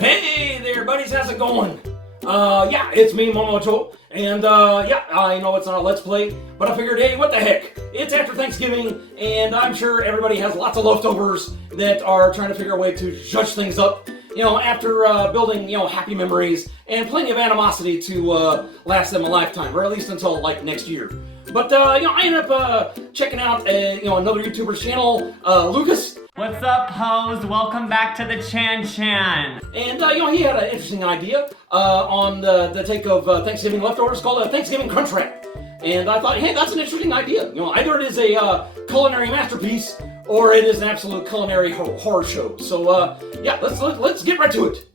Hey there, buddies, how's it going? Yeah, it's me, Moe Moe, and yeah, I know it's not a Let's Play, but I figured, hey, what the heck? It's after Thanksgiving, and I'm sure everybody has lots of leftovers that are trying to figure a way to judge things up, after building, happy memories and plenty of animosity to last them a lifetime, or at least until, like, next year. But, I ended up checking out, another YouTuber's channel, Lucas. What's up, hoes? Welcome back to the Chan Chan. And, he had an interesting idea on the take of Thanksgiving leftovers called a Thanksgiving Crunch Wrap. And I thought, hey, that's an interesting idea. Either it is a culinary masterpiece or it is an absolute culinary horror show. So, yeah, let's get right to it.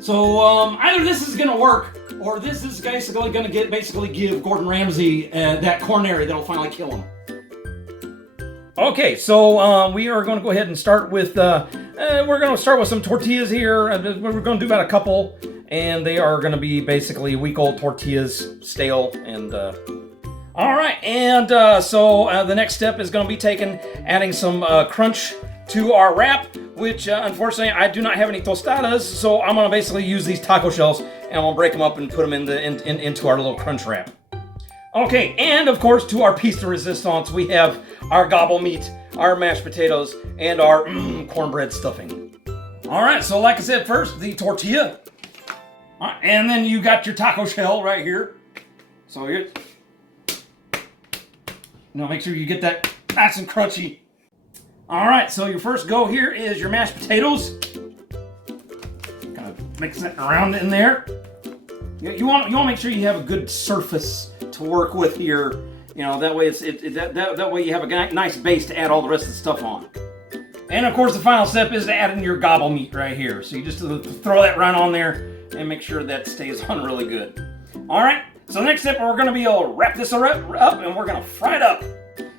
So, either this is gonna work or this is basically gonna give Gordon Ramsay that coronary that'll finally kill him. Okay, so we are going to go ahead and start with, we're going to start with some tortillas here. We're going to do about a couple, and they are going to be basically week-old tortillas, stale, and, alright, and so the next step is going to be adding some crunch to our wrap, which, unfortunately, I do not have any tostadas, so I'm going to basically use these taco shells, and I'm going to break them up and put them into our little crunch wrap. Okay, and of course, to our piece de resistance, we have our gobble meat, our mashed potatoes, and our cornbread stuffing. All right, so like I said, first, the tortilla. All right, and then you got your taco shell right here. So here, make sure you get that nice and crunchy. All right, so your first go here is your mashed potatoes. Kind of mix that around in there. You want to make sure you have a good surface to work with here, that way that way you have a nice base to add all the rest of the stuff on. And of course, the final step is to add in your gobble meat right here. So you just throw that right on there and make sure that stays on really good. All right. So the next step, we're going to be able to wrap this up and we're going to fry it up.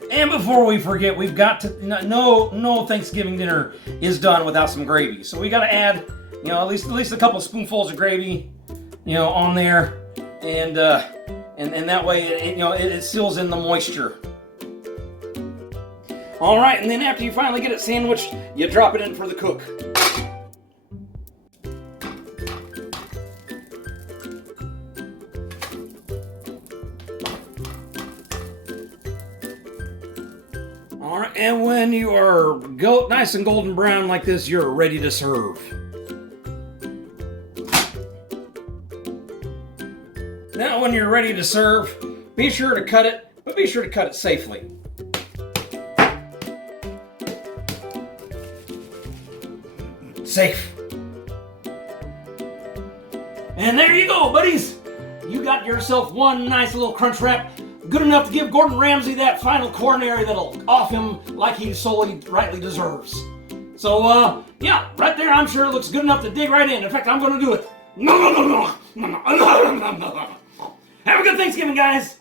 And before we forget, we've got to no Thanksgiving dinner is done without some gravy. So we got to add at least a couple spoonfuls of gravy on there, and that way it seals in the moisture. All right, and then after you finally get it sandwiched, you drop it in for the cook. All right, and when you are nice and golden brown like this, you're ready to serve. Now when you're ready to serve, be sure to cut it, but be sure to cut it safely. Safe. And there you go, buddies. You got yourself one nice little crunch wrap, good enough to give Gordon Ramsay that final coronary that'll off him like he solely rightly deserves. So, yeah, right there, I'm sure it looks good enough to dig right in. In fact, I'm going to do it. No. Have a good Thanksgiving, guys.